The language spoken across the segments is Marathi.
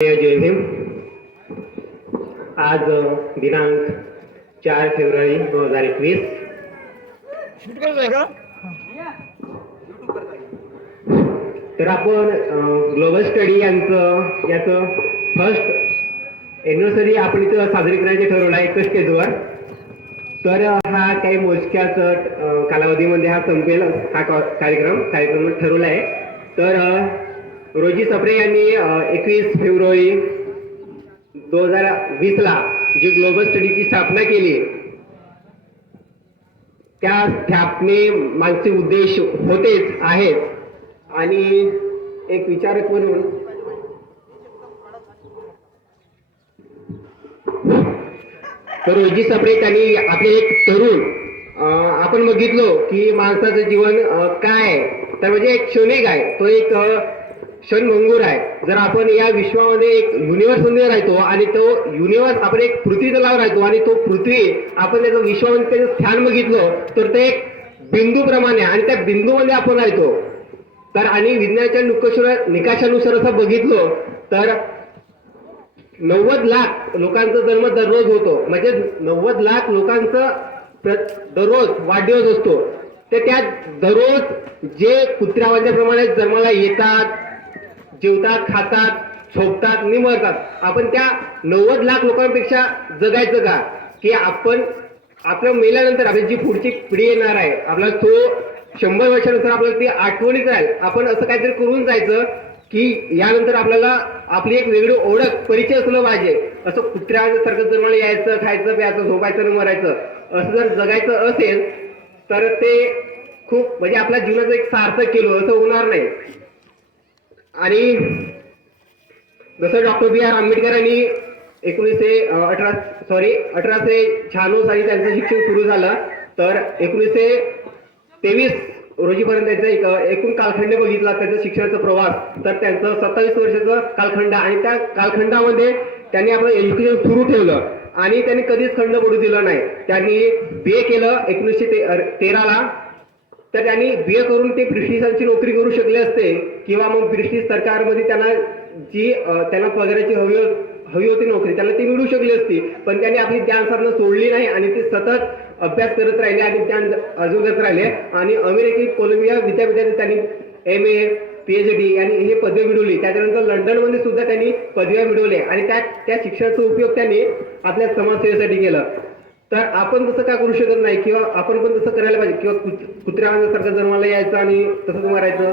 जय भीम. आज दिनांक 4 फेब्रुवारी 2021. तर आपण ग्लोबल स्टडी याचं फर्स्ट एनिव्हर्सरी आपण इथं साजरी करायचे ठरवलं आहे 21 स्टेजवर. तर हा काही मोजक्याच कालावधीमध्ये हा संपेल. हा कार्यक्रम ठरवला आहे. तर रोजी सप्रे यांनी 21 फेब्रुवारी 2020 ला जी ग्लोबल स्टडीची स्थापना केली, त्या स्थापने मागचे उद्देश होतेच आहेत. आणि एक विचारक म्हणून तर रोजी सप्रे त्यांनी आपले एक तरुण आपण बघितलो की माणसाचं जीवन काय तर म्हणजे एक क्षणिक आहे, तो एक क्षणभंगूर आहे. जर आपण या विश्वामध्ये एक युनिव्हर्स मध्ये राहतो आणि तो युनिव्हर्स आपण एक पृथ्वी तलावर राहतो आणि तो पृथ्वी आपण त्याचं विश्वामध्ये त्याचं स्थान बघितलं तर ते एक बिंदू प्रमाणे आणि त्या बिंदूमध्ये आपण राहतो. तर आणि विज्ञानाच्या निकषानुसार असं बघितलं तर 90 लाख लोकांचा जन्म दररोज होतो. म्हणजे 90 लाख लोकांचा दररोज वाढदिवस असतो. ते त्या दररोज जे कुत्र्यावांच्या प्रमाणे जन्माला येतात, जेवतात, खातात, झोपतात, निमरतात, आपण त्या 90 लाख लोकांपेक्षा जगायचं का? की आपण आपल्या मेल्यानंतर आपली जी पुढची पिढी येणार आहे, आपला तो 100 वर्षानंतर आपल्याला ती आठवणीत राहील. आपण असं काहीतरी करून जायचं की यानंतर आपल्याला आपली एक वेगळी ओळख, परिचय असलं पाहिजे. असं कुत्र्यासारखं जन्माला यायचं, खायचं, प्यायचं, झोपायचं आणि मरायचं असं जर जगायचं असेल तर ते खूप म्हणजे आपल्या जीवनाचं एक सार्थक केलं असं होणार नाही. आणि जसं डॉक्टर बी आर आंबेडकरांनी 1896 साली त्यांचं शिक्षण सुरू झालं, तर 1923 रोजीपर्यंत त्यांचा एकूण कालखंड बघितला त्याचा शिक्षणाचा प्रवास. तर त्यांचं 27 वर्षाचा कालखंड आणि त्या कालखंडामध्ये त्यांनी आपलं एज्युकेशन सुरू ठेवलं आणि त्यांनी कधीच खंड पडू दिला नाही. त्यांनी BA केलं 1913 ला. तर त्यांनी BA करून ते ब्रिटिशांची नोकरी करू शकले असते किंवा मग ब्रिटिश सरकारमध्ये त्यांना पगाराची हवी होती नोकरी, त्यांना ती मिळू शकली असती. पण त्यांनी आपली ज्ञानसाधना सोडली नाही आणि ते सतत अभ्यास करत राहिले आणि ज्ञान अजूनच राहिले. आणि अमेरिकी कोलंबिया विद्यापीठात त्यांनी MA PhD आणि हे पदवी मिळवली. त्याच्यानंतर लंडनमध्ये सुद्धा त्यांनी पदव्या मिळवले आणि त्या शिक्षणाचा उपयोग त्यांनी आपल्या समाजसेवेसाठी केला. तर आपण तसं का करू शकत नाही किंवा आपण पण तसं करायला पाहिजे किंवा कुत्र्यासारखं जन्माला यायचं आणि तसंच मारायचं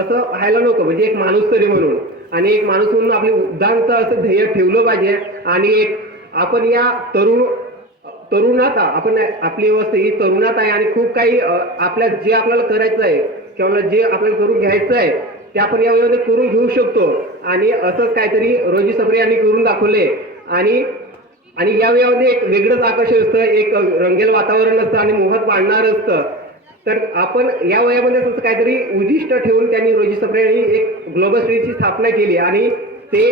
असं व्हायला नको. म्हणजे एक माणूस तरी म्हणून आणि एक माणूस म्हणून आपले उद्दांत असं ध्येय ठेवलं पाहिजे. आणि एक आपण या तरुणात आपण आपली अवस्था ही तरुणात आहे आणि खूप काही आपल्याला करायचं आहे किंवा जे आपल्याला करून घ्यायचं आहे ते आपण या वयामध्ये करून घेऊ शकतो. आणि असंच काहीतरी रोजी सप्रे यांनी करून दाखवले. आणि या वयामध्ये एक वेगळंच आकर्षण असतं, एक रंगेल वातावरण असतं आणि मोहात पाडणार असतं. तर आपण या वयामध्ये तसं काहीतरी उद्दिष्ट ठेवून त्यांनी रोजी सप्रे यांनी एक ग्लोबल स्टडीची स्थापना केली. आणि ते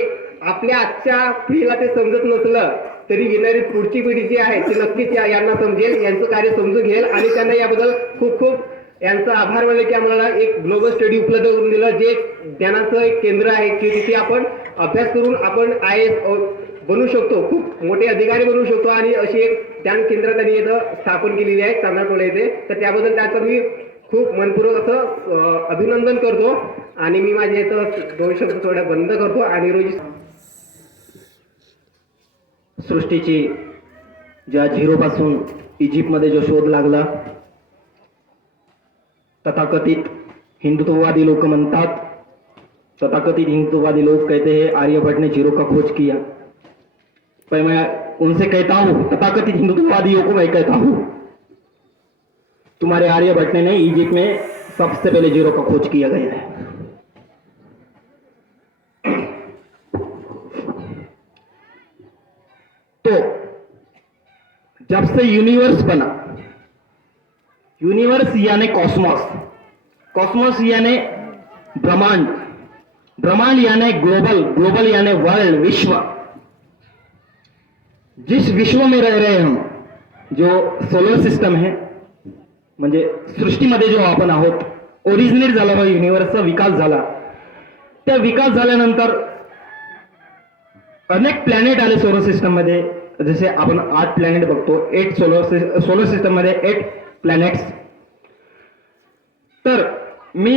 आपल्या आजच्या पिढीला ते समजत नसलं तरी येणारी पुढची पिढी जी आहे ती नक्कीच यांना समजेल, यांचं कार्य समजून घेईल आणि त्यांना याबद्दल खूप खूप यांचा आभार मानले की आम्हाला एक ग्लोबल स्टडी उपलब्ध करून दिलं, जे ज्ञानाचं एक केंद्र आहे की तिथे आपण अभ्यास करून आपण IAS बनू शकतो, खूप मोठे अधिकारी बनू शकतो. आणि अशी एक ज्ञान केंद्र त्यांनी इथं स्थापन केलेली आहे चांदणटोला येथे. तर त्याबद्दल त्याचं मी खूप मनपूर्वक असं अभिनंदन करतो. आणि मी माझे इथं 2 शब्द थोड्या बंद करतो. आणि रोजी सृष्टीची ज्या झिरोपासून इजिप्तमध्ये जो शोध लागला, तथाकथित हिंदुत्ववादी लोक म्हणतात, तथाकथित हिंदुत्ववादी लोग कहते हैं आर्यभट्ट ने जीरो का खोज किया. पर मैं उनसे कहता हूं, तथाकथित हिंदुत्ववादियों को मैं कहता हूं, तुम्हारे आर्यभट्ट ने नहीं, इजिप्ट में सबसे पहले जीरो का खोज किया गया है. तो जब से यूनिवर्स बना, यूनिवर्स यानी कॉस्मोस, कॉस्मोस यानी ब्रह्मांड, ब्रह्मांड यानी ग्लोबल, ग्लोबल यानी वर्ल्ड, विश्व. जिस विश्व में रह रहे हम, जो सोलर सिस्टम है, म्हणजे सृष्टीमध्ये जो आपण आहोत, ओरिजिनेट झाला व युनिवर्सचा विकास झाला. त्या विकास झाल्यानंतर अनेक प्लॅनेट आले सोलर सिस्टम मध्ये. जसे आपण 8 प्लॅनेट बघतो, 8 सोलर सिस्टम मध्ये 8 प्लॅनेट्स. तर मी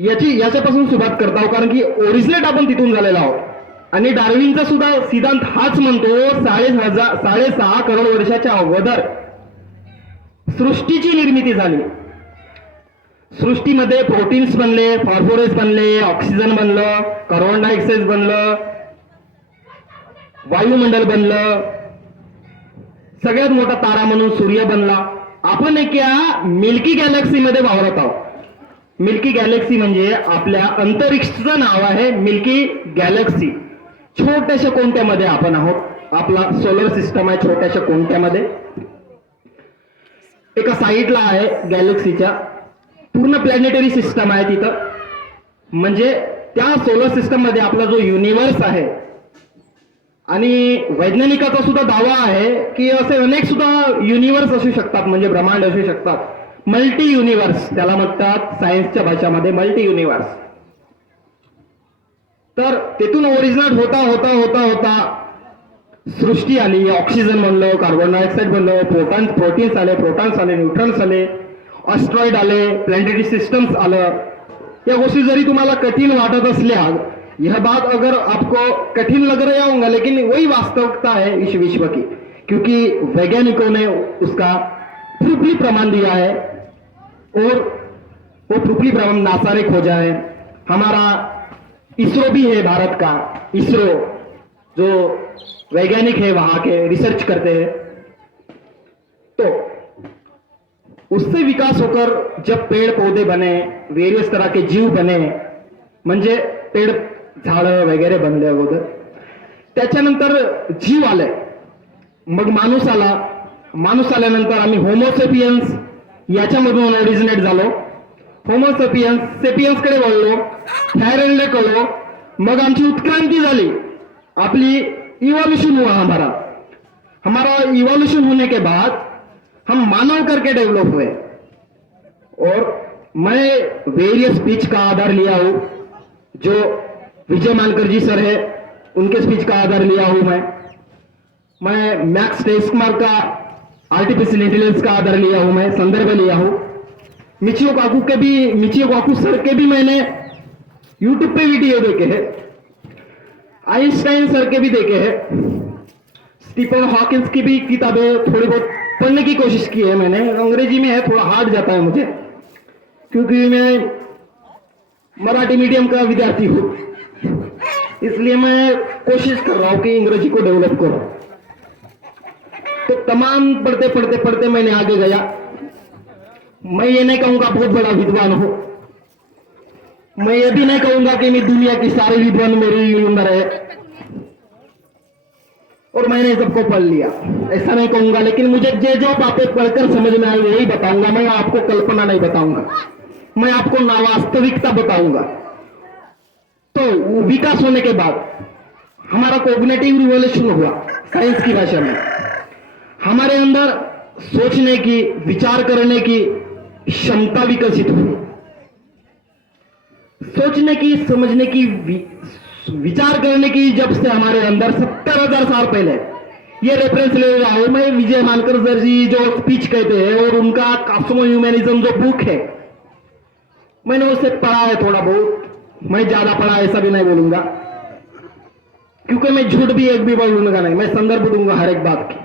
याच्यापासून सुरुवात करतो कारण की ओरिजिनेट आपण तिथून झालेलो आहोत. आणि डार्विनचा सुद्धा सिद्धांत हाच म्हणतो 6.5 करोड वर्षाच्या अगोदर सृष्टीची निर्मिती झाली. सृष्टीमध्ये प्रोटीन्स बनले, फॉस्फोरस बनले, ऑक्सिजन बनलं, कार्बन डायऑक्साईड बनलं, वायुमंडल बनलं, सगळ्यात मोठा तारा म्हणून सूर्य बनला. आपण एका मिल्की गॅलेक्सी मध्ये वावरत आहोत. मिल्की गॅलेक्सी म्हणजे आपल्या अंतरिक्षचं नाव आहे मिल्की गॅलेक्सी. छोट्याशा कोणत्यामध्ये आपण आहोत. आपला सोलर सिस्टम आहे छोट्याशा कोणत्यामध्ये. एका साईडला आहे गॅलेक्सीच्या पूर्ण प्लॅनेटरी सिस्टम आहे तिथं. म्हणजे त्या सोलर सिस्टम मध्ये आपला जो युनिव्हर्स आहे. आणि वैज्ञानिकाचा सुद्धा दावा आहे की असे अनेक सुद्धा युनिव्हर्स असू शकतात, म्हणजे ब्रह्मांड असू शकतात. मल्टी युनिव्हर्स त्याला म्हणतात सायन्सच्या भाषामध्ये, मल्टी युनिव्हर्स. तर तिथून ओरिजिनेट होता होता होता होता सृष्टी आली. ऑक्सिजन बनलं, कार्बन डायऑक्साईड बनलं, प्रोटीन्स आले, प्रोटॉन्स आले, न्यूट्रॉन्स आले, ऑस्ट्रॉइड आले, प्लॅनेटरी सिस्टम्स आलं. या गोष्टी जरी तुम्हाला कठीण वाटत असल्या, यह बात अगर आपको कठिन लग रहा होगा लेकिन वही वास्तविकता है इस विश्व की, क्योंकि वैज्ञानिकों ने उसका प्रूफली प्रमाण दिया है और वो प्रूफली प्रमाण नासा ने खोजा है. हमारा इसरो भी है भारत का. इसरो जो वैज्ञानिक है वहां के रिसर्च करते हैं. तो उससे विकास होकर जब पेड़ पौधे बने, वेरियस तरह के जीव बने, म्हणजे पेड़ झाडं वगैरे बनले अगोदर. त्याच्यानंतर जीव आले, मग माणूस आला. माणूस आल्यानंतर आम्ही होमोसेपियन्स याच्यामधून ओरिजिनेट झालो. सेपियन्स कडे वळलो, थायरॉइड कळलो, मग आमची उत्क्रांती झाली. आपली इवोल्यूशन हुआ हमारा इवोल्यूशन होने के बाद हम मानव करके डेवलप हुए. और मैं वेरियस स्पीच का आधार लिया हूं. जो विजय मानकर जी सर है उनके स्पीच का आधार लिया हूं. मैं मैक्स टेस्कमार्क का आर्टिफिशियल इंटेलिजेंस का आधार लिया हूं, मैं संदर्भ लिया हूं. मिचियो काकू सर के भी मैंने यूट्यूब पे वीडियो देखे हैं. आइंस्टाइन सर के भी देखे हैं. स्टीफन हॉकिंस की भी किताबें थोड़ी बहुत पढ़ने की कोशिश की है मैंने. अंग्रेजी में है, थोड़ा हार्ड जाता है मुझे क्योंकि मैं मराठी मीडियम का विद्यार्थी हूं. इसलिए मैं कोशिश कर रहा हूं कि अंग्रेजी को डेवलप करूं. तो तमाम पढ़ते मैंने आगे गया. मैं ये नहीं कहूंगा बहुत बड़ा विद्वान हूं. मैं ये भी नहीं कहूंगा कि मैं दुनिया की सारे विद्वान मेरी उम्र है और मैंने सबको पढ़ लिया, ऐसा नहीं कहूंगा. लेकिन मुझे जो बातें पढ़कर समझ में आई वही बताऊंगा. मैं आपको कल्पना नहीं बताऊंगा, मैं आपको वास्तविकता बताऊंगा. तो विकास होने के बाद हमारा कोग्निटिव रिवोल्यूशन हुआ साइंस की भाषा में. हमारे अंदर सोचने की, विचार करने की क्षमता विकसित हुई. सोचने की, समझने की, विचार करने की जब से हमारे अंदर 70,000 साल पहले, ये रेफरेंस ले रहा हूं मैं विजय मानकर सर जी जो स्पीच कहते हैं और उनका कॉस्मो ह्यूमैनिज्म जो बुक है, मैंने उसे पढ़ा है थोड़ा बहुत. मैं ज्यादा पढ़ा ऐसा भी नहीं बोलूंगा क्योंकि मैं झूठ भी एक भी बोलूंगा नहीं. मैं संदर्भ दूंगा हर एक बात की,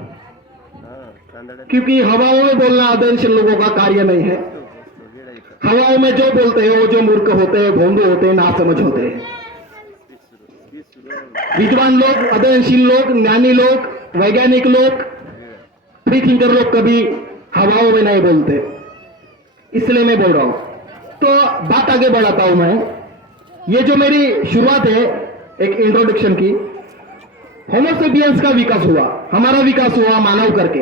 क्योंकि हवाओं में बोलना अध्ययनशील लोगों का कार्य नहीं है. हवाओं में जो बोलते हैं वो जो मूर्ख होते हैं, भोंदू होते हैं, नासमझ होते हैं. विद्वान लोग, अध्ययनशील लोग, ज्ञानी लोग, वैज्ञानिक लोग, फ्री थिंकर लोग कभी हवाओं में नहीं बोलते. इसलिए मैं बोल रहा हूं. तो बात आगे बढ़ाता हूं मैं. ये जो मेरी शुरुआत है एक इंट्रोडक्शन की, होमोसेपियंस का विकास हुआ, हमारा विकास हुआ मानव करके.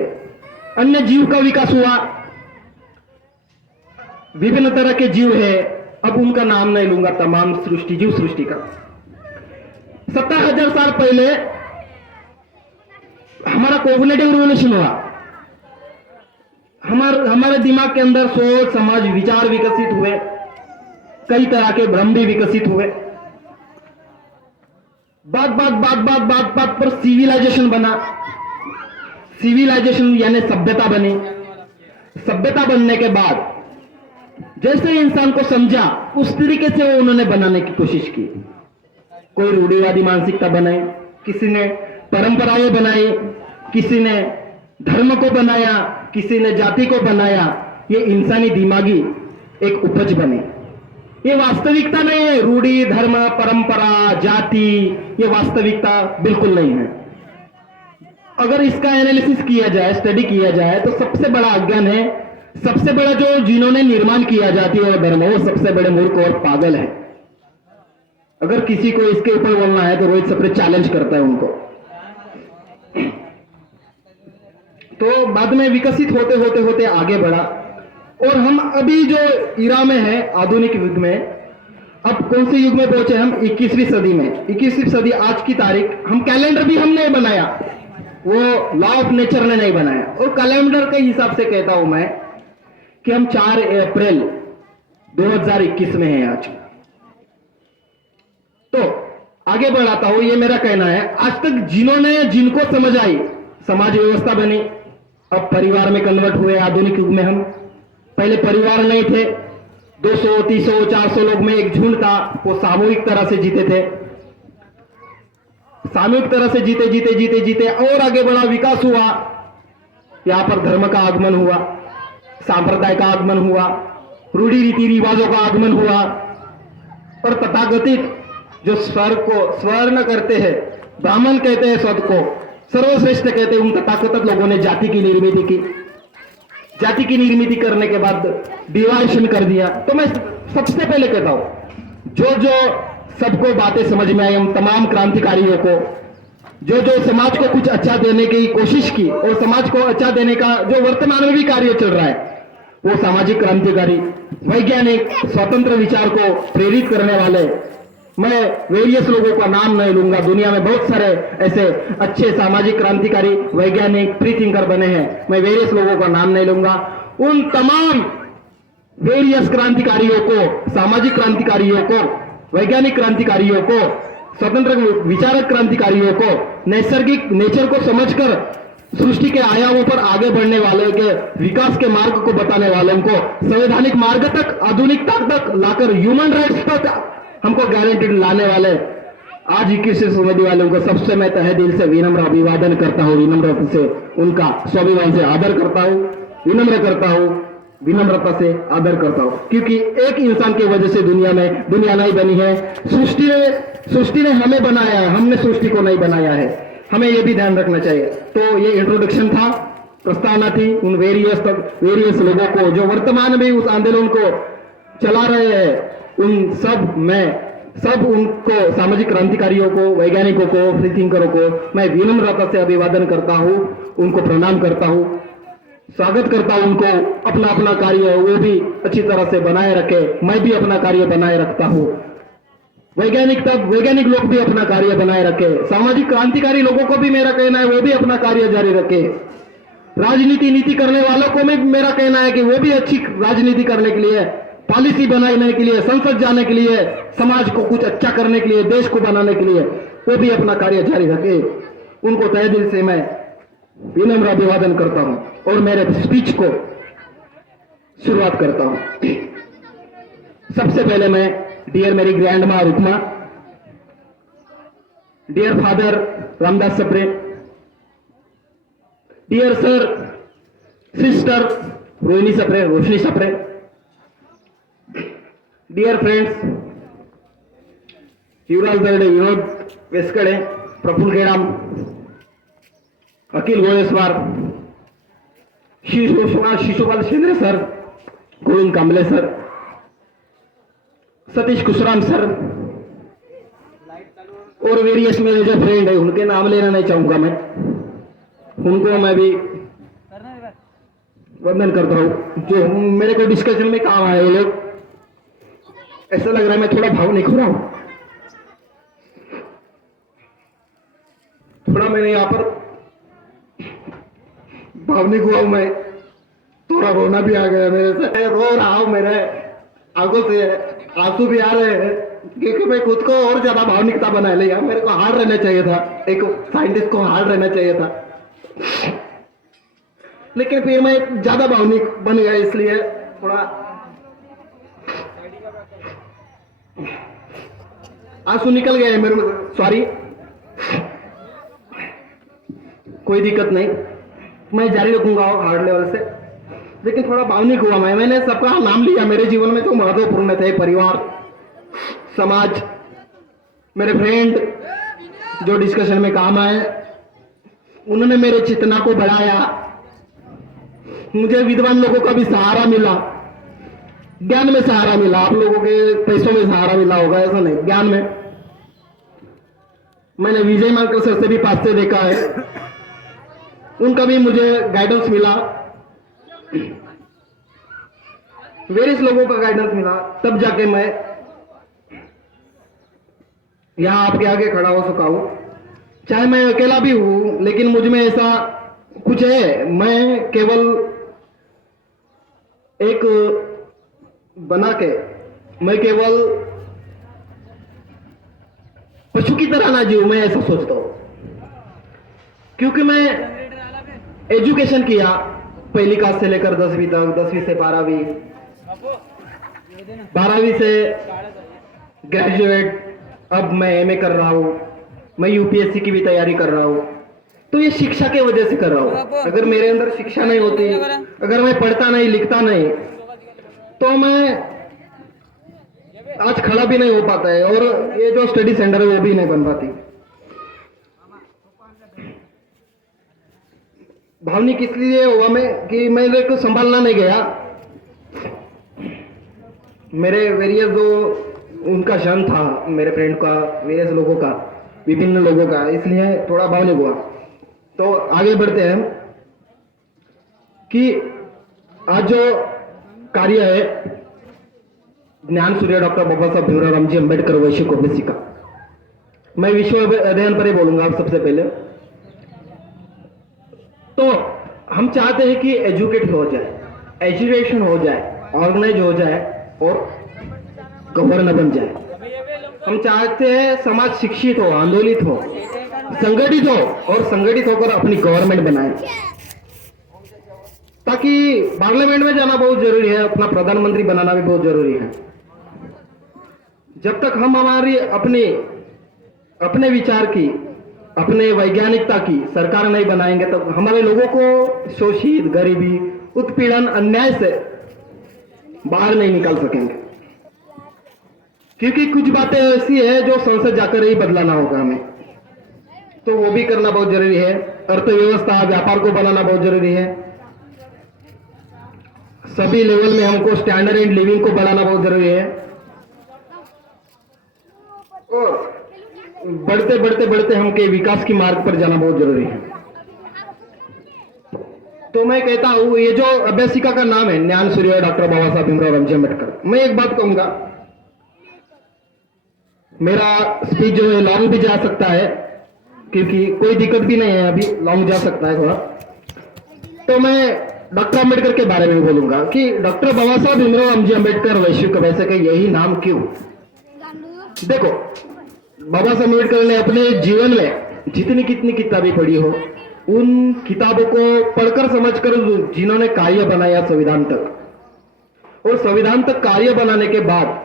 अन्य जीव का विकास हुआ. विभिन्न तरह के जीव है, अब उनका नाम नहीं लूंगा. तमाम जीव सृष्टि का 70,000 साल पहले हमारा कोग्निटिव रिवोल्यूशन हुआ. हमारे दिमाग के अंदर सोच, समझ, विचार विकसित हुए. कई तरह के भ्रम भी विकसित हुए. बात पर सिविलाइजेशन बना। सिविलाइजेशन यानी सभ्यता बनी। सभ्यता बनने के बाद जैसे इंसान को समझा उस तरीके से वो उन्होंने बनाने की कोशिश की। कोई रूढ़िवादी मानसिकता बनाई, किसी ने परंपराएं बनाई, किसी ने धर्म को बनाया, किसी ने जाति को बनाया। ये इंसानी दिमागी एक उपज बने। ये वास्तविकता नहीं है। रूढ़ी, धर्म, परंपरा, जाति, ये वास्तविकता बिल्कुल नहीं है। अगर इसका एनालिसिस किया जाए, स्टडी किया जाए, तो सबसे बड़ा अज्ञान है, सबसे बड़ा जो जिन्होंने निर्माण किया जाति और धर्म, वो सबसे बड़े मूर्ख और पागल है। अगर किसी को इसके ऊपर बोलना है तो रोहित सप्रे चैलेंज करता है उनको। तो बाद में विकसित होते होते होते आगे बढ़ा और हम अभी जो इरा में है, आधुनिक युग में, अब कौन से युग में पहुंचे हम? 21वीं सदी में। 21वीं सदी आज की तारीख, हम कैलेंडर भी हमने बनाया, वो लॉ ऑफ नेचर ने नहीं बनाया। और कैलेंडर के हिसाब से कहता हूं मैं कि हम 4 अप्रैल 2021 में है आज। तो आगे बढ़ाता हूं, ये मेरा कहना है। आज तक जिनको समझ आई, समाज व्यवस्था बनी, अब परिवार में कन्वर्ट हुए। आधुनिक युग में हम, पहले परिवार नहीं थे, 200, 300, 400 लोग में एक झुंड था, वो सामूहिक तरह से जीते थे। सामूहिक तरह से जीते जीते जीते जीते और आगे बढ़ा, विकास हुआ। यहां पर धर्म का आगमन हुआ, सांप्रदाय का आगमन हुआ, रूढ़ी रीति रिवाजों का आगमन हुआ। और तथाकथित जो स्वर को स्वर्ण करते हैं, ब्राह्मण कहते हैं, स्वद को सर्वश्रेष्ठ कहते हैं, उन तथाकथित लोगों ने जाति की निर्मिति की। जाति की निर्मिति करने के बाद डिवाइडेशन कर दिया। तो मैं सबसे पहले कहता हूं, जो सबको बातें समझ में आई, हम तमाम क्रांतिकारियों को, जो समाज को कुछ अच्छा देने की कोशिश की और समाज को अच्छा देने का जो वर्तमान में भी कार्य चल रहा है, वो सामाजिक क्रांतिकारी, वैज्ञानिक, स्वतंत्र विचार को प्रेरित करने वाले, मैं वेरियस लोगों का नाम नहीं लूंगा, दुनिया में बहुत सारे ऐसे अच्छे सामाजिक क्रांतिकारी, वैज्ञानिक, फ्री थिंकर बने हैं, मैं वेरियस लोगों का नाम नहीं लूंगा। उन तमाम वेरियस क्रांतिकारियों को, सामाजिक क्रांतिकारियों को, वैज्ञानिक क्रांतिकारियों को, स्वतंत्र विचारक क्रांतिकारियों को, नैसर्गिक नेचर को समझकर सृष्टि के आयामों पर आगे बढ़ने वाले के विकास के मार्ग को बताने वालों को, संवैधानिक मार्ग तक, आधुनिकता तक लाकर ह्यूमन राइट्स तक हमको गारंटीड लाने वाले आज 21वीं सदी वालों को सबसे मैं तहे दिल से विनम्र अभिवादन करता हूं, विनम्र से उनका स्वाभिमान से आदर करता हूं, विनम्र करता हूं, विनम्रता से आदर करता हूं। क्योंकि एक इंसान की वजह से दुनिया नहीं बनी है। सृष्टि ने हमें बनाया है, हमने सृष्टि को नहीं बनाया है, हमें यह भी ध्यान रखना चाहिए। तो ये इंट्रोडक्शन था, प्रस्तावना थी उन वेरियस लोगों को जो वर्तमान में उस आंदोलन को चला रहे हैं। उन सब उनको, सामाजिक क्रांतिकारियों को, वैज्ञानिकों को, फ्री थिंकरों को मैं विनम्रता से अभिवादन करता हूं, उनको प्रणाम करता हूं, स्वागत करता हूं उनको। अपना अपना कार्य वो भी अच्छी तरह से बनाए रखे, मैं भी अपना कार्य बनाए रखता हूं। वैज्ञानिक लोग भी अपना कार्य बनाए रखे, सामाजिक क्रांतिकारी लोगों को भी मेरा कहना है वो भी अपना कार्य जारी रखे। नीति करने वालों को भी मेरा कहना है कि वो भी अच्छी राजनीति करने के लिए, पॉलिसी बनाने के लिए, संसद जाने के लिए, समाज को कुछ अच्छा करने के लिए, देश को बनाने के लिए वो भी अपना कार्य जारी रखे। उनको तहे दिल से मैं विनम्र अभिवादन करता हूं और मेरे स्पीच को शुरुआत करता हूं। सबसे पहले मैं डियर मेरी ग्रैंड मां Rukma, dear father Ramdas Sapre, dear sir sister Roshni Sapre, dear friends Yuvraj Darde, Vinod Weskade, Praful Gedam, Akhil Goleswar, Shishupal Shendre sir, Govind Kamble sir, Satish Kushram sir और वेरियस मेरे जो फ्रेंड है उनके नाम लेना नहीं चाहूंगा मैं, उनको मैं भी वंदन करता हूं जो मेरे को डिस्कशन में काम आए। ये लोग ऐसा लग रहा है मैं थोड़ा भावनिक हो रहा हूं, थोड़ा मैंने यहां पर भावनिक हुआ हूं मैं, थोड़ा रोना भी आ गया मेरे से, रो रहा हूं, मेरे आंखों से आंसू भी आ रहे हैं। क्योंकि मैं खुद को और ज्यादा भावनिकता बना लिया। मेरे को हार्ड रहना चाहिए था, एक साइंटिस्ट को हार्ड रहना चाहिए था, लेकिन फिर मैं ज्यादा भावनिक बन गया, इसलिए थोड़ा आंसू निकल गए मेरे में, सॉरी। कोई दिक्कत नहीं, मैं जारी रखूंगा हार्ड लेवल से, लेकिन थोड़ा भावनिक हुआ मैंने सबका नाम लिया। मेरे जीवन में जो महत्वपूर्ण थे, परिवार, समाज, मेरे फ्रेंड जो डिस्कशन में काम आए, उन्होंने मेरे चेतना को बढ़ाया। मुझे विद्वान लोगों का भी सहारा मिला, ज्ञान में सहारा मिला। आप लोगों के पैसों में सहारा मिला होगा ऐसा नहीं, ज्ञान में। मैंने विजय मालकर सर से भी पास से देखा है, उनका भी मुझे गाइडेंस मिला, वेरियस लोगों का गाइडेंस मिला, तब जाके मैं यहां आपके आगे खड़ा हो सका हूं। चाहे मैं अकेला भी हूं, लेकिन मुझ में ऐसा कुछ है, मैं केवल एक बना के, मैं केवल पशु की तरह ना जीऊं, मैं ऐसा सोचता हूं। क्योंकि मैं एजुकेशन किया पहली क्लास से लेकर 10वीं तक, 10वीं से 12वीं, 12वीं से ग्रेजुएट, अब मैं एमए कर रहा हूं, मैं यूपीएससी की भी तैयारी कर रहा हूं। तो ये शिक्षा की वजह से कर रहा हूं। अगर मेरे अंदर शिक्षा नहीं होती, अगर मैं पढ़ता नहीं, लिखता नहीं, तो मैं आज खड़ा भी नहीं हो पाता है, और ये जो स्टडी सेंटर है वो भी नहीं बन पाती। भावनिक इसलिए हुआ मैं कि मेरे को संभालना नहीं गया। मेरे वेरियस जो उनका क्षण था, मेरे फ्रेंड का, वेरियस लोगों का, विभिन्न लोगों का, इसलिए थोड़ा भावनिक हुआ। तो आगे बढ़ते हैं कि आज जो कार्य है ज्ञान सूर्य डॉक्टर बाबा साहब भीमराव रामजी अंबेडकर वैश्विक ओबीसी का, मैं विश्व अध्ययन पर ही बोलूंगा आप सबसे पहले। तो हम चाहते हैं कि एजुकेट हो जाए, एजुकेशन हो जाए, ऑर्गेनाइज हो जाए और गवर्नर बन जाए। हम चाहते हैं समाज शिक्षित हो, आंदोलित हो, संगठित हो, और संगठित होकर अपनी गवर्नमेंट बनाए। ताकि पार्लियामेंट में जाना बहुत जरूरी है, अपना प्रधानमंत्री बनाना भी बहुत जरूरी है। जब तक हम हमारी अपने विचार की, अपने वैज्ञानिकता की सरकार नहीं बनाएंगे, तब हमारे लोगों को शोषित, गरीबी, उत्पीड़न, अन्याय से बाहर नहीं निकाल सकेंगे। क्योंकि कुछ बातें ऐसी है जो संसद जाकर ही बदलाना होगा हमें, तो वो भी करना बहुत जरूरी है। अर्थव्यवस्था, व्यापार को बनाना बहुत जरूरी है। सभी लेवल में हमको स्टैंडर्ड एंड लिविंग को बढ़ाना बहुत जरूरी है, और बढ़ते बढ़ते बढ़ते हमके विकास की मार्ग पर जाना बहुत जरूरी है। तो मैं कहता हूं, ये जो अभ्यासिका का नाम है ज्ञान सूर्य डॉक्टर बाबा साहब भीमराव रामजी अंबेडकर, मैं एक बात कहूंगा, मेरा स्पीच जो है लॉन्ग भी जा सकता है, क्योंकि कोई दिक्कत भी नहीं है, अभी लॉन्ग जा सकता है थोड़ा। तो मैं डॉक्टर अंबेडकर के बारे में बोलूंगा कि डॉक्टर बाबा साहब भीमराव रामजी अंबेडकर वैश्विक वैसे के यही नाम क्यों? देखो, बाबा साहब अम्बेडकर ने अपने जीवन में जितनी कितनी किताबें पढ़ी हो, उन किताबों को पढ़कर समझकर जिन्होंने कार्य बनाया संविधान तक, और संविधान तक कार्य बनाने के बाद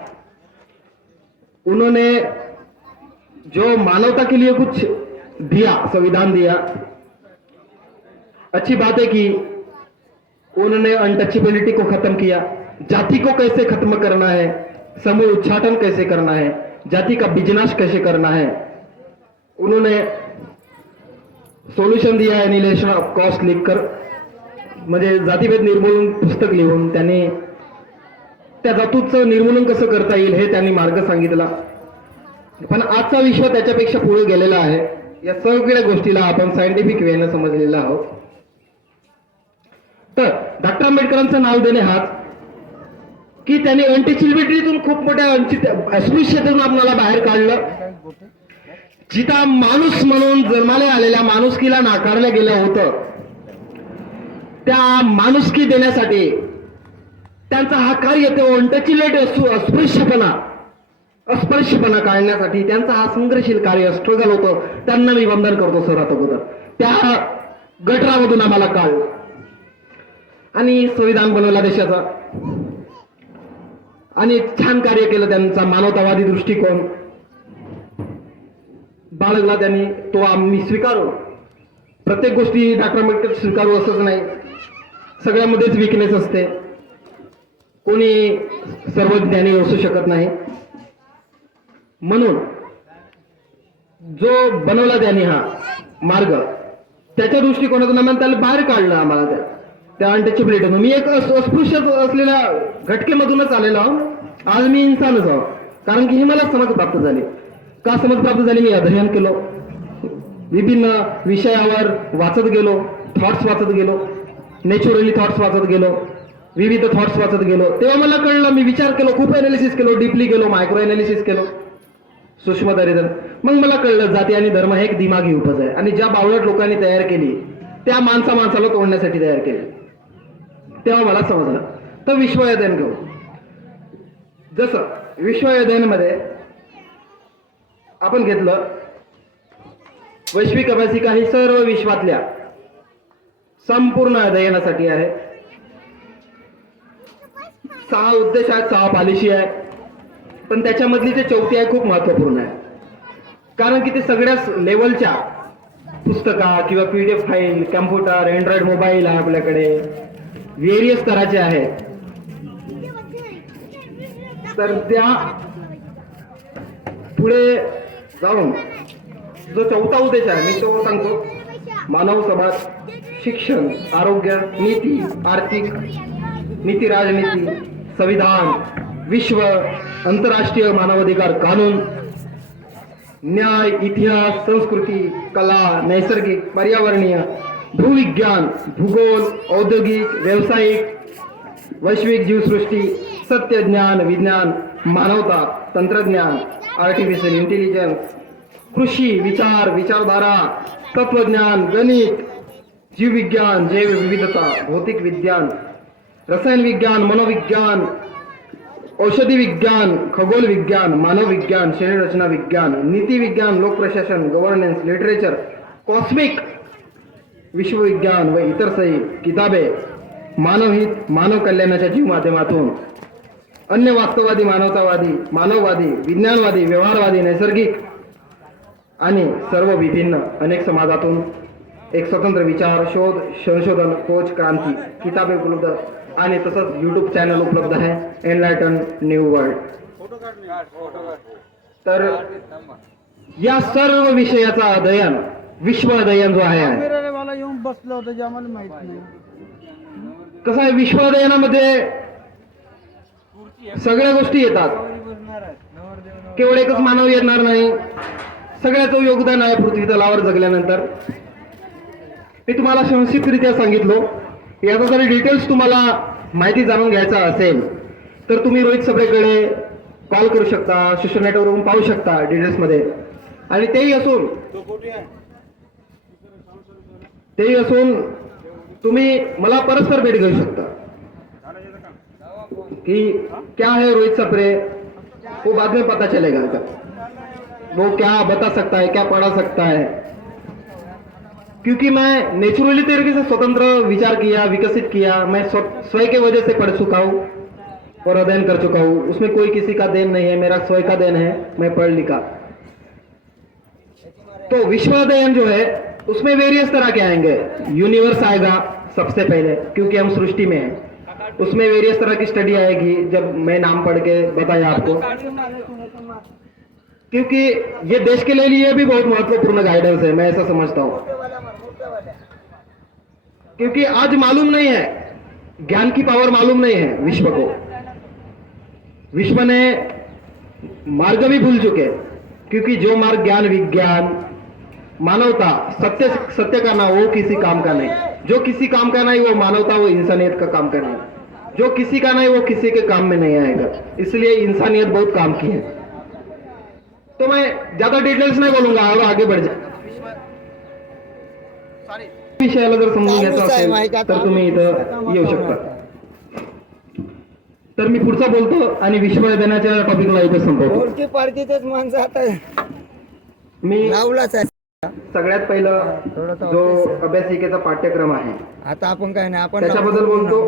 उन्होंने जो मानवता के लिए कुछ दिया, संविधान दिया, अच्छी बात है कि उन्होंने अनटचेबिलिटी को खत्म किया, जाति को कैसे खत्म करना है, समूह उच्चाटन कैसे करना है, जाति का विनाश कैसे करना है, उन्होंने सोल्युशन दिया। एनिलेशन ऑफ कॉस्ट लिखकर, म्हणजे जातीभेद निर्मूलन पुस्तक लिहून त्यांनी त्या जातूचं निर्मूलन कसं करता येईल हे त्यांनी मार्ग सांगितला। पण आजचा विश्व त्याच्यापेक्षा पुढे गेलेला आहे। या सगळ्या गोष्टीला आपण सायंटिफिक वेने समजलेला आहोत। तर डॉक्टर आंबेडकरांचं नाव देणे हाच की त्यांनी अनटचेबिलिटीतून खूप मोठ्या अस्पृश्यतेतून आपल्याला बाहेर काढलं। जिथं माणूस म्हणून जन्माला आलेल्या माणुसकीला नाकारलं गेलं होतं, त्या माणुसकी देण्यासाठी त्यांचा हा कार्य, तो अनटचेबिलिटी अस्पृश्यपणा अस्पृश्यपणा काढण्यासाठी त्यांचा हा संघर्षशील कार्य स्ट्रगल होतं, त्यांना मी वंदन करतो सर्वात अगोदर. त्या गटरामधून आम्हाला काढलं आणि संविधान बनवला देशाचा आणि छान कार्य केलं. त्यांचा मानवतावादी दृष्टिकोन बाळगला त्यांनी, तो आम्ही स्वीकारू. प्रत्येक गोष्टी डॉक्टर आंबेडकर स्वीकारू असंच नाही, सगळ्यामध्येच विकनेस असते, कोणी सर्वज्ञानी असू शकत नाही. म्हणून जो बनवला त्यांनी हा मार्ग, त्याच्या दृष्टिकोनातून आम्हाला त्याला बाहेर काढलं, आम्हाला त्या अनटचेबिलिटीतून. मी एक अस्पृश्य असलेल्या घटकेमधूनच आलेलो आहो, आज मी इन्सानच आहो, कारण की ही मला समज प्राप्त झाली. का समज प्राप्त झाली? मी अध्ययन केलो, विभिन्न विषयावर वाचत गेलो, थॉट्स वाचत गेलो, नॅचरली थॉट्स वाचत गेलो, विविध थॉट्स वाचत गेलो. तेव्हा मला कळलं, मी विचार केलो, खूप अनालिसिस केलो, डीपली गेलो, मायक्रो अनालिसिस केलो, सूक्ष्मदरीतून. मग मला कळलं जाती आणि धर्म हे एक दिमागी उपज आहे आणि ज्या बावळट लोकांनी तयार केली त्या माणसाला तोडण्यासाठी तयार केली. तेव्हा मला समजलं. तर विश्व अध्ययन घेऊ. जसं विश्व अध्ययनमध्ये आपण घेतलं, वैश्विक अभ्यासिका ही सर्व विश्वातल्या संपूर्ण अध्ययनासाठी आहे. 6 उद्देश आहेत, 6 पॉलिसी आहे, पण त्याच्यामधली जे 4थी आहे खूप महत्वपूर्ण आहे, कारण की ते सगळ्याच लेवलच्या पुस्तका किंवा PDF file, computer, Android mobile आहे आपल्याकडे, व्हेरियस स्तराचे आहेत. तर त्या पुढे जाऊन जो 4था उद्देश आहे मी तो सांगतो. मानव समाज, शिक्षण, आरोग्य, नीती, आर्थिक नीती, राजनीती, संविधान, विश्व, आंतरराष्ट्रीय मानवाधिकार कानून, न्याय, इतिहास, संस्कृती, कला, नैसर्गिक, पर्यावरणीय, भूविज्ञान, भूगोल, औद्योगिक, व्यावसायिक, वैश्विक जीवसृष्टी, सत्य, ज्ञान, विज्ञान, मानवता, तंत्रज्ञान, आर्टिफिशियल इंटेलिजन्स, कृषी, विचार, विचारधारा, तत्वज्ञान, गणित, जीवविज्ञान, जैवविविधता, भौतिक विज्ञान, रसायन विज्ञान, मनोविज्ञान, औषधी विज्ञान, खगोल विज्ञान, मानव विज्ञान, शरीर रचना विज्ञान, नीती विज्ञान, लोक प्रशासन, गव्हर्नन्स, लिटरेचर, कॉस्मिक, विश्वविज्ञान व इतर सही किताबे, मानवहित, मानव कल्याणाच्या जीव माध्यमातून, अन्य वास्तववादी, मानवतावादी, मानववादी, विज्ञानवादी, व्यवहारवादी, नैसर्गिक आणि सर्व विभिन्न अनेक समाजातून एक स्वतंत्र विचार, शोध, संशोधन, खोज, क्रांती, किताबे उपलब्ध आणि तसंच YouTube चॅनल उपलब्ध आहे, एनलायटन न्यू वर्ल्ड. तर या सर्व विषयाचा अध्ययन, विश्व अध्ययन जो आहे, येऊन बसलं होतं जे आम्हाला माहित नाही. कसं आहे, विश्व अध्ययनामध्ये सगळ्या गोष्टी येतात, केवळ एकच मानव येणार नाही, सगळ्याचं योगदान आहे पृथ्वी तलावर जगल्यानंतर. मी तुम्हाला संक्षिप्तरित्या सांगितलो. याचा जर डिटेल्स तुम्हाला माहिती जाणून घ्यायचा असेल तर तुम्ही रोहित सप्रेकडे कॉल करू शकता, सोशल नेटवर्कवरून पाहू शकता डिटेल्समध्ये. आणि तेही असून तुम्ही मला परस्पर भेट घेऊ शकता कि क्या है रोहित सप्रे, वो बाद में पता चलेगा का वो क्या बता सकता है, क्या पढ़ा सकता है. क्योंकि मैं नेचुरली तरीके से स्वतंत्र विचार किया, विकसित किया, मैं स्वयं के वजह से पढ़ चुका हूँ और अध्ययन कर चुका हूँ. उसमें कोई किसी का देन नहीं है, मेरा स्वयं का देन है, मैं पढ़ लिखा. तो विश्व अध्ययन जो है उसमें वेरियस तरह के आएंगे. यूनिवर्स आएगा सबसे पहले, क्योंकि हम सृष्टि में हैं. उसमें वेरियस तरह की स्टडी आएगी, जब मैं नाम पढ़ के बताया आपको, क्योंकि ये देश के लिए भी बहुत महत्वपूर्ण गाइडेंस है, मैं ऐसा समझता हूँ. क्योंकि आज मालूम नहीं है, ज्ञान की पावर मालूम नहीं है विश्व को. विश्व ने मार्ग भी भूल चुके, क्योंकि जो मार्ग ज्ञान, विज्ञान, मानवता, सत्य का ना, वो किसी काम का नहीं. जो किसी काम का नहीं वो मानवता, वो इंसानियत का काम का नहीं. जो किसी का नहीं वो किसी के काम में नहीं आएगा. इसलिए इंसानियत बहुत काम की है. तो मैं ज्यादा डिटेल्स नहीं बोलूंगा, और आगे बढ़ जाए. विषयाला जर समजून घ्यायचा असेल तर तुम्ही इथं येऊ शकता. तर मी पुढचा बोलतो आणि विश्वविद्यालयाच्या टॉपिकला इथे संपवतो. ओळखी पाळखीचेच माणसं आता मी लावलाच आहे. सगळ्यात पहिलं थोडंसं जो ऑफिस. अभ्यासिकेचा पाठ्यक्रम आहे आता आपण काय नाही आपण त्याच्याबद्दल बोलतो.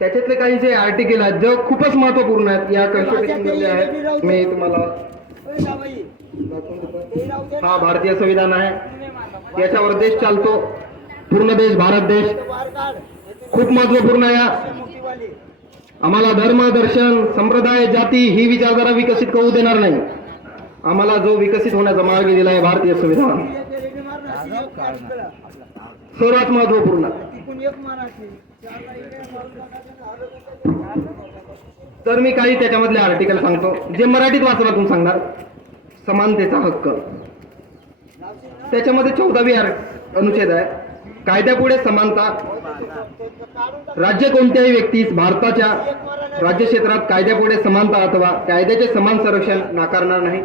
त्याच्यातले काही जे आर्टिकल आहेत जे खूपच महत्वपूर्ण आहेत या कन्स्टिट्यूशन मधले आहेत. मी तुम्हाला हा भारतीय संविधान आहे, याच्यावर देश चालतो, पूर्ण देश भारत देश खूप महत्वपूर्ण आहे. आम्हाला धर्म दर्शन संप्रदाय जाती ही विचारधारा विकसित करू देणार नाही. आम्हाला जो विकसित होण्याचा मार्ग दिला आहे भारतीय संविधान सर्वात महत्वपूर्ण. तर मी काही त्याच्यामधले आर्टिकल सांगतो जे मराठीत वाचनातून सांगणार. समानतेचा हक्क, त्याच्यामध्ये 14वी अनुच्छेद आहे. कायद्यापुढे समानता. राज्य कोणत्याही व्यक्तीस भारताच्या राज्य क्षेत्रात कायद्यापुढे समानता अथवा कायद्याचे समान संरक्षण नाकारणार नाही.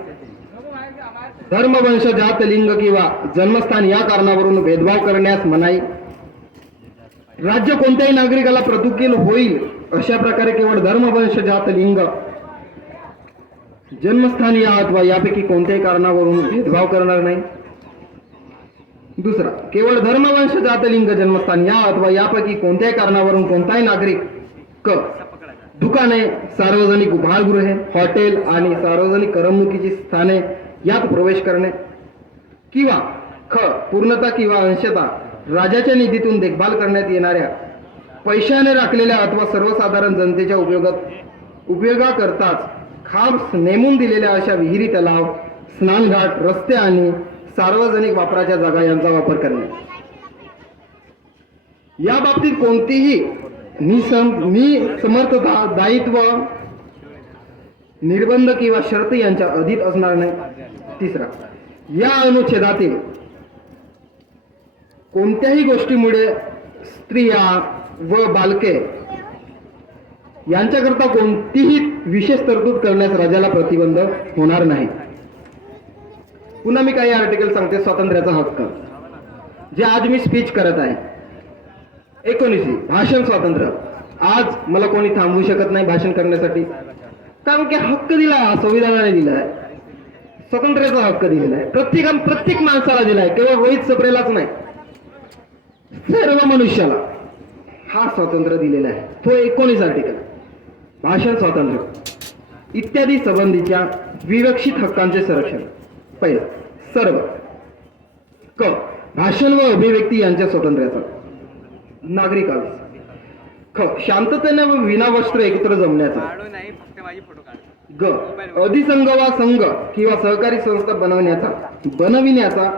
धर्म वंश जात लिंग किंवा जन्मस्थान या कारणावरून भेदभाव करण्यास मनाई. राज्य कोणत्याही नागरिकाला प्रतिकूल होईल अशा प्रकारे केवळ धर्म वंश जात लिंग जन्मस्थान या अथवा यापैकी कोणत्याही कारणावरून भेदभाव करणार नाही. दुसरा, केवळ धर्म वंश जात लिंग जन्मस्थान या अथवा यापैकी कोणत्याही कारणावरून कोणताही नागरिक क दुकाने, सार्वजनिक उपाहारगृहे, हॉटेल आणि सार्वजनिक करमणुकीची स्थाने यात प्रवेश करणे किंवा ख पूर्णता किंवा अंशतः राजाच्या निधीतून देखभाल करण्यात येणाऱ्या पैशाने राखलेल्या अथवा सर्वसाधारण जनतेच्या उपयोगाकरताच खास नेमून दिलेल्या अशा विहिरी, तलाव, स्नानघाट, रस्ते आणि सार्वजनिक वापराच्या जागा यांचा वापर करणे. या बाबतीत कोणतीही निसमर्थता, दायित्व, निर्बंध किंवा शर्त यांच्या अधीन असणार नाही. तिसरा, या अनुच्छेदातील कोणत्याही गोष्टीमुळे स्त्रिया व बालके यांच्याकरता कोणतीही विशेष तरतूद करण्यास राजाला प्रतिबंध होणार नाही. पुन्हा मी काही आर्टिकल सांगते. स्वातंत्र्याचा हक्क, जे आज मी स्पीच करत आहे. 19 भाषण स्वातंत्र्य. आज मला कोणी थांबवू शकत नाही भाषण करण्यासाठी, कारण की हक्क दिला हा संविधानाने दिला आहे. स्वातंत्र्याचा हक्क दिलेला आहे प्रत्येक माणसाला दिला आहे, केवळ रोहित सप्रेलाच नाही, सर्व मनुष्याला हा स्वातंत्र्य दिलेला आहे. तो 19 आर्टिकल. भाषण स्वातंत्र्य इत्यादी संबंधीच्या विवक्षित हक्कांचे संरक्षण. पहिला, सर्व क भाषण व अभिव्यक्ती यांच्या स्वातंत्र्याचा. नागरिकांस ख शांततेने व विनावस्त्र एकत्र जमण्याचा. ग अधिसंघ वा संघ किंवा सहकारी संस्था बनविण्याचा.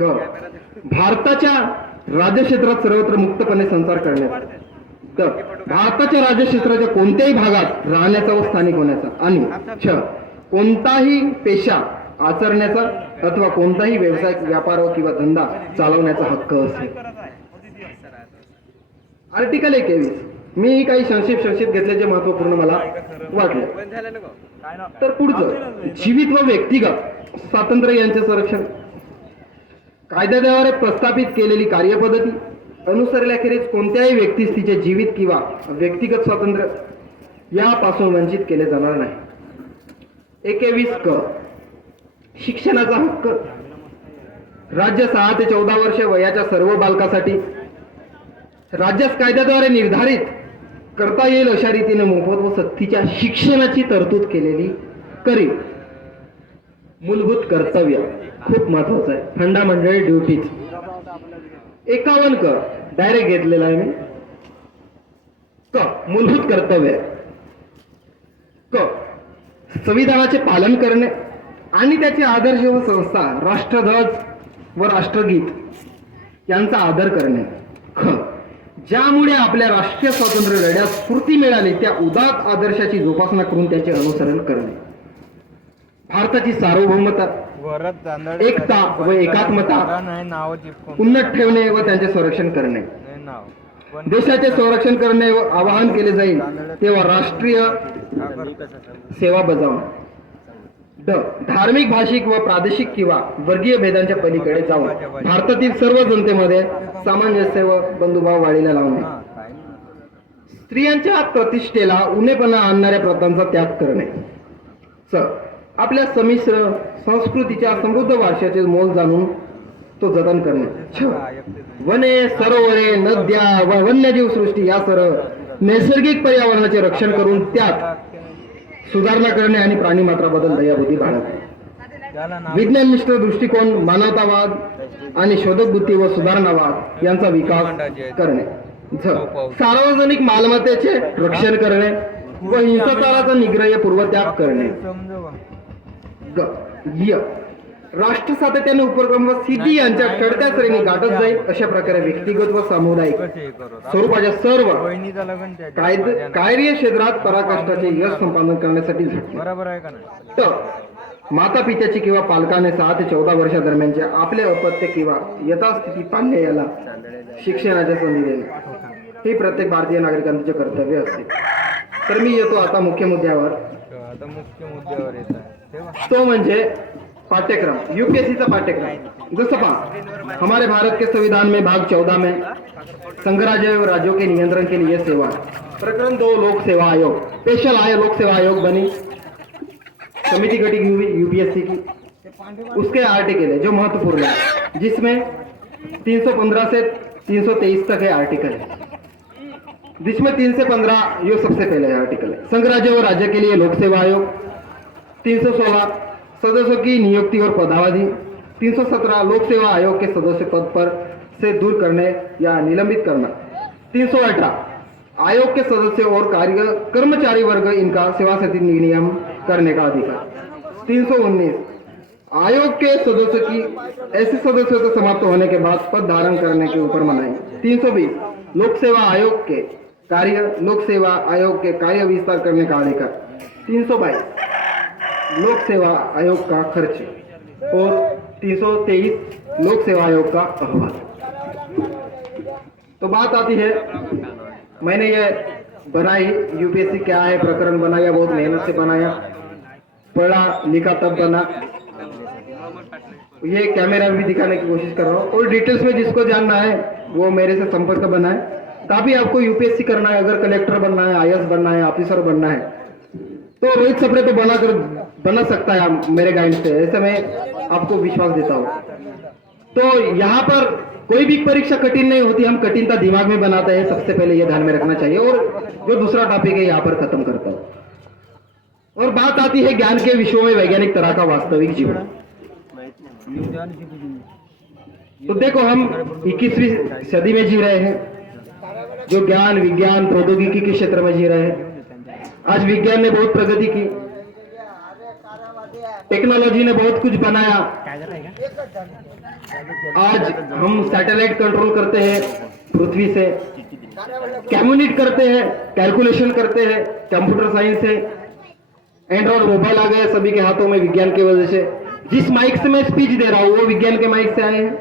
ग भारताच्या राज्यक्षेत्रात सर्वत्र मुक्तपणे संचार करण्याचा. ग भारताच्या राज्यक्षेत्राच्या कोणत्याही भागात राहण्याचा व स्थानिक होण्याचा. आणि छ कोणताही पेशा आचरण्याचा अथवा कोणताही व्यवसाय, व्यापार किंवा धंदा चालवण्याचा हक्क असेल. आर्टिकल 21. मी काही संक्षिप्त घेतल्याचे महत्वपूर्ण मला वाटले. तर पुढचं, जीवित व व्यक्तिगत स्वातंत्र्य यांचे संरक्षण. कायद्याद्वारे प्रस्थापित केलेली कार्यपद्धती अनुसरल्याखेरीज कोणत्याही व्यक्तीस तिचे जीवित किंवा व्यक्तिगत स्वातंत्र्य यापासून वंचित केले जाणार नाही. 21 क शिक्षणाचा हक्क. राज्य 6 ते 14 वर्षे वयाच्या सर्व बालकासाठी राज्यास कायद्याद्वारे निर्धारित करता येईल अशा रीतीने मोफत व सक्तीच्या शिक्षणाची तरतूद केलेली करील. मूलभूत कर्तव्य खूप महत्वाचं आहे, फंडामेंटल ड्युटीज. 51 क डायरेक्ट घेतलेला आहे मी. क मूलभूत कर्तव्य. क संविधानाचे पालन करणे आणि त्याचे आदर्श व संस्था, राष्ट्रध्वज व राष्ट्रगीत यांचा आदर करणे. ख ज्यामुळे आपल्या राष्ट्रीय स्वातंत्र्य लढ्यास स्फूर्ती मिळाली त्या उदात्त आदर्शाची जोपासना करून त्याचे अनुसरण करणे. भारताची सार्वभौमता, एकता व एकात्मता उन्नत ठेवणे व त्यांचे संरक्षण करणे. देशाचे संरक्षण करणे व आवाहन केले जाईल तेव्हा राष्ट्रीय सेवा बजावणे. ड धार्मिक, भाषिक व प्रादेशिक किंवा वर्गीय भेदांच्या पलीकडे जाऊन भारतातील सर्व जनतेमध्ये सामंजस्य व बंधुभाव वाढीला लावणे. स्त्रियांच्या प्रतिष्ठेला उणेपणा आणणाऱ्या प्रथांचा त्याग करणे. आपल्या संमिश्र संस्कृतीच्या समृद्ध वारशाचे मोल जाणून तो जतन करणे. वने, सरोवरे, नद्या व वन्यजीव सृष्टी या सर्व नैसर्गिक पर्यावरणाचे रक्षण करून त्यात सुधारणा करणे आणि प्राणी मात्राबद्दल दयाबुद्धी बाळगणे. विज्ञाननिष्ठ दृष्टिकोन, मानवतावाद आणि शोधक बुद्धी व सुधारणावाद यांचा विकास करणे. सार्वजनिक मालमत्तेचे रक्षण करणे व हिंसाचाराचा निग्रह पूर्वत्याग करणे. राष्ट्र सातत्याने उपक्रम व सिद्धी यांच्या चढत्या श्रेणी गाठत जाईल अशा प्रकारे व्यक्तिगत व सामुदायिक स्वरूपाच्या सर्व कार्य क्षेत्रात पराकाष्ठाचे यश संपादन करण्यासाठी झटणे. बरोबर आहे का नाही? तर माता पित्याची किंवा पालकाने 6 ते 14 वर्षादरम्यानच्या आपले अपत्य किंवा यथास्थिती पाल्य याला शिक्षणाच्या संधी देणे हे प्रत्येक भारतीय नागरिकांचे कर्तव्य असते. तर मी येतो आता मुख्य मुद्द्यावर. येत आहे तो म्हणजे पाठ्यक्रम, यूपीएससी का पाठ्यक्रम. जैसे पहा, हमारे भारत के संविधान में भाग 14 में संघ राज्य और राज्यों के नियंत्रण के लिए सेवा, प्रकरण 2 लोक सेवा आयोग, स्पेशल लोक सेवा आयोग बनी, समिति गठित हुई यूपीएससी की. उसके आर्टिकल है जो महत्वपूर्ण है, जिसमें 315 से 323 तक है आर्टिकल है, जिसमें 3 से 15 ये सबसे पहले आर्टिकल है. संघ राज्य और राज्य के लिए लोक सेवा आयोग. 316 सदस्यों की नियुक्ति और पदावधि. 317 लोक सेवा आयोग के सदस्य पद पर से दूर करने या निलंबित करना. 318 आयोग के सदस्य और कर्मचारी वर्ग इनका सेवा से नियम करने का अधिकार. 319 आयोग के सदस्य की ऐसे सदस्यों के समाप्त होने के बाद पद धारण करने के ऊपर मनाही. 320 लोक सेवा आयोग के कार्य, लोक सेवा आयोग के कार्य विस्तार करने का अधिकार. 322 लोक सेवा आयोग का खर्च और 323 लोक सेवा आयोग का अहवाल. तो बात आती है, मैंने ये बनाई, यूपीएससी क्या है प्रकरण बनाया, बहुत मेहनत से बनाया, पढ़ा लिखा तब बना. ये कैमरा भी दिखाने की कोशिश कर रहा हूँ. और डिटेल्स में जिसको जानना है वो मेरे से संपर्क बनाए. तभी आपको यूपीएससी करना है, अगर कलेक्टर बनना है, आईएएस बनना है, ऑफिसर बनना है, तो रोहित सप्रे तो बना सकता है मेरे गाइड से, ऐसे मैं आपको विश्वास देता हूँ. तो यहाँ पर कोई भी परीक्षा कठिन नहीं होती, हम कठिनता दिमाग में बनाते हैं, सबसे पहले ये ध्यान में रखना चाहिए. और जो दूसरा टॉपिक है यहाँ पर खत्म करता हूँ. और बात आती है ज्ञान के विषयों में वैज्ञानिक तरह का वास्तविक जीवन. तो देखो, हम 21वीं सदी में जी रहे हैं, जो ज्ञान विज्ञान प्रौद्योगिकी के क्षेत्र में जी रहे हैं. आज विज्ञान ने बहुत प्रगति की, टेक्नोलॉजी ने बहुत कुछ बनाया. आज हम सैटेलाइट कंट्रोल करते हैं पृथ्वी से, कम्युनिकेट करते हैं, कैलकुलेशन करते हैं, कंप्यूटर साइंस है, एंड्रॉइड मोबाइल आ गए सभी के हाथों में विज्ञान की वजह से. जिस माइक से मैं स्पीच दे रहा हूं वो विज्ञान के माइक से आए हैं.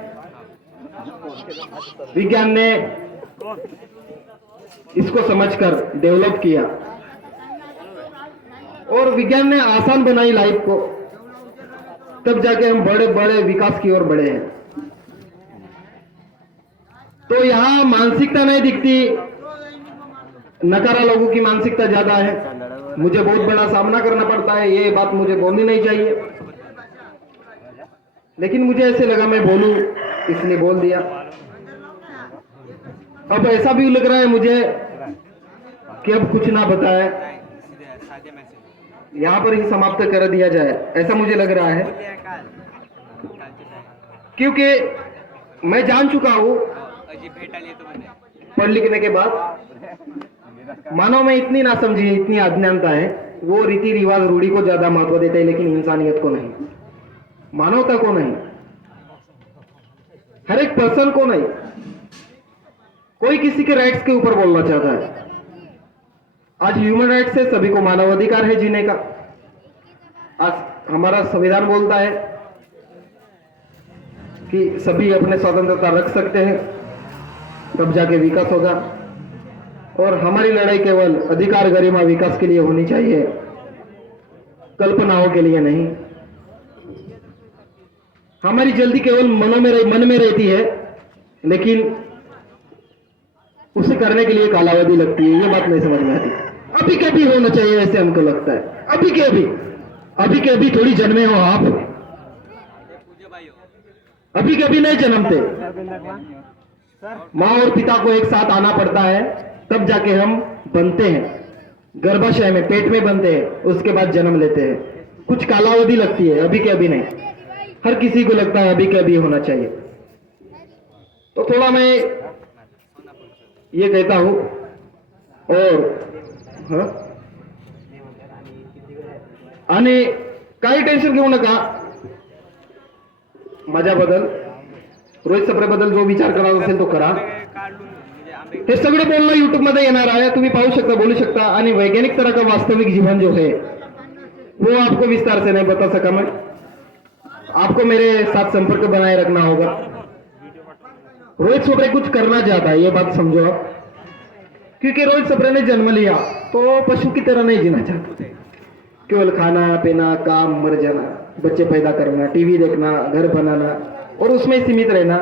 विज्ञान ने इसको समझकर डेवलप किया और विज्ञान ने आसान बनाई लाइफ को, तब जाके हम बड़े बड़े विकास की ओर बढ़े हैं. तो यहां मानसिकता नहीं दिखती, नकारा लोगों की मानसिकता ज्यादा है. मुझे बहुत बड़ा सामना करना पड़ता है, ये बात मुझे बोलनी नहीं चाहिए, लेकिन मुझे ऐसे लगा मैं बोलूं, इसलिए बोल दिया. अब ऐसा भी लग रहा है मुझे कि अब कुछ ना बताए, यहाँ पर ही समाप्त कर दिया जाए, ऐसा मुझे लग रहा है. क्योंकि मैं जान चुका हूं पढ़ लिखने के बाद, मानव में इतनी नासमझी है, इतनी अज्ञानता है, वो रीति रिवाज रूढ़ी को ज्यादा महत्व देते हैं, लेकिन इंसानियत को नहीं, मानवता को नहीं, हर एक पर्सन को नहीं. कोई किसी के राइट्स के ऊपर बोलना चाहता है. आज ह्यूमन राइट्स है, सभी को मानव अधिकार है जीने का. आज हमारा संविधान बोलता है कि सभी अपने स्वतंत्रता रख सकते हैं, तब जाके विकास होगा. और हमारी लड़ाई केवल अधिकार गरिमा विकास के लिए होनी चाहिए, कल्पनाओं के लिए नहीं. हमारी जल्दी केवल मन में रहती है, लेकिन उसे करने के लिए कालावधि लगती है, ये बात नहीं समझ में आती। अभी के अभी होना चाहिए ऐसे हमको लगता है। अभी के अभी थोड़ी जन्मे हो आप, अभी के अभी नहीं जन्मते। माँ और पिता को एक साथ आना पड़ता है, तब जाके हम बनते हैं। गर्भाशय में, पेट में बनते हैं, उसके बाद जन्म लेते हैं। कुछ कालावधि लगती है, अभी के अभी नहीं। हर किसी को लगता है अभी के अभी होना चाहिए। तो थोड़ा मैं ये कहता हूं। और आणि काही टेन्शन घेऊ नका, माझ्याबद्दल, रोहित सप्रेबद्दल जो विचार करायचा असेल तो करा। हे सगळं बोलणं युट्यूब मध्ये येणार आहे, तुम्ही पाहू शकता, बोलू शकता। आणि वैज्ञानिक तरह का वास्तविक जीवन जो है वो आपको विस्तार से नहीं बता सका मैं। आपको मेरे साथ संपर्क बनाए रखना होगा। रोहित सप्रे कुछ करना चाहता है, ये बात समझो आप, क्योंकि रोहित सप्रे ने जन्म लिया तो पशु की तरह नहीं जीना चाहता। केवल खाना पीना, काम, मर जाना, बच्चे पैदा करना, टीवी देखना, घर बनाना और उसमें सीमित रहना।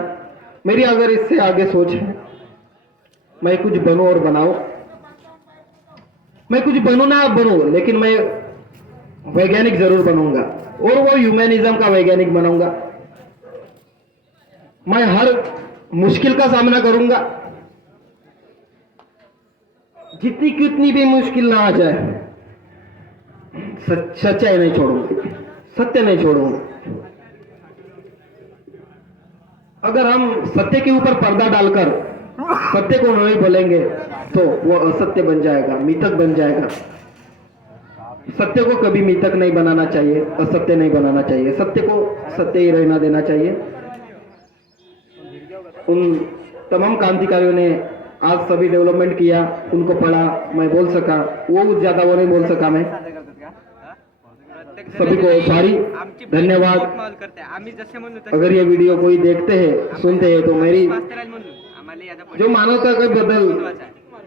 मेरी अगर इससे आगे सोच है, मैं कुछ बनूं और बनाऊं। मैं कुछ बनूं ना बनूं, लेकिन मैं वैज्ञानिक जरूर बनूंगा, और वो ह्यूमैनिज्म का वैज्ञानिक बनाऊंगा। मैं हर मुश्किल का सामना करूंगा, जितनी कितनी भी मुश्किल ना आ जाए, सच्चाई नहीं छोड़ूंगा, सत्य नहीं छोड़ूंगा। अगर हम सत्य के ऊपर पर्दा डालकर सत्य को नहीं बोलेंगे तो वो असत्य बन जाएगा, मिथक बन जाएगा। सत्य को कभी मिथक नहीं बनाना चाहिए, असत्य नहीं बनाना चाहिए। सत्य को सत्य ही रहना देना चाहिए। उन तमाम क्रांतिकारियों ने आज सभी डेवलपमेंट किया, उनको पढ़ा, मैं बोल सका, वो ज्यादा वो नहीं बोल सका मैं। सभी को सॉरी, धन्यवाद। अगर ये वीडियो कोई देखते हैं, सुनते हैं, तो मेरी जो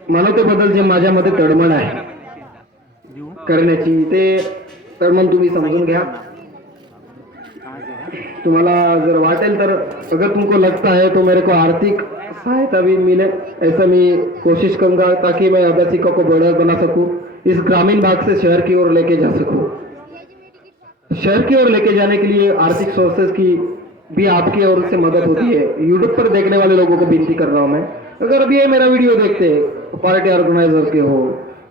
मानवतेबद्दल जे माझ्यामध्ये तळमळ आहे करण्याची, ते तळमळ तुम्ही समजून घ्या। तुम्हाला जर वाटेल तर, अगर तुमको लगता है तो मेरे को आर्थिक सहायता भी मिले, ऐसा मैं कोशिश करूंगा ताकि मैं अभ्यासिका को बड़ा बना सकूं, इस ग्रामीण भाग से शहर की ओर लेके जा सकूं। शहर की ओर लेके जाने के लिए आर्थिक सोर्सेज की भी आपकी ओर से मदद होती है। यूट्यूब पर देखने वाले लोगों को विनती कर रहा हूं मैं, अगर अभी ये मेरा वीडियो देखते हैं, पार्टी ऑर्गेनाइजर के हो,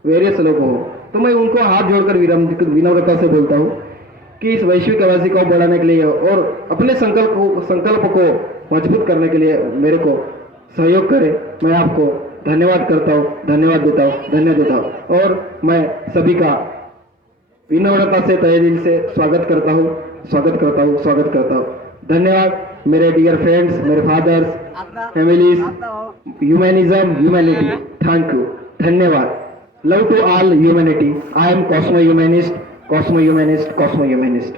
वेरियस लोग हो, तो मैं उनको हाथ जोड़कर विनम्रता से बोलता हूं कि इस वैश्विक अभ्यासिका को बढ़ाने के लिए और अपने संकल्प को मजबूत करने के लिए मेरे को सहयोग करें। मैं आपको धन्यवाद करता हूँ, धन्यवाद देता हूँ। और मैं सभी का विनम्रता से, तहे दिल से स्वागत करता हूँ। धन्यवाद मेरे डियर फ्रेंड्स, मेरे fathers, families, humanity, thank you, धन्यवाद। Love to all humanity. I am cosmo humanist.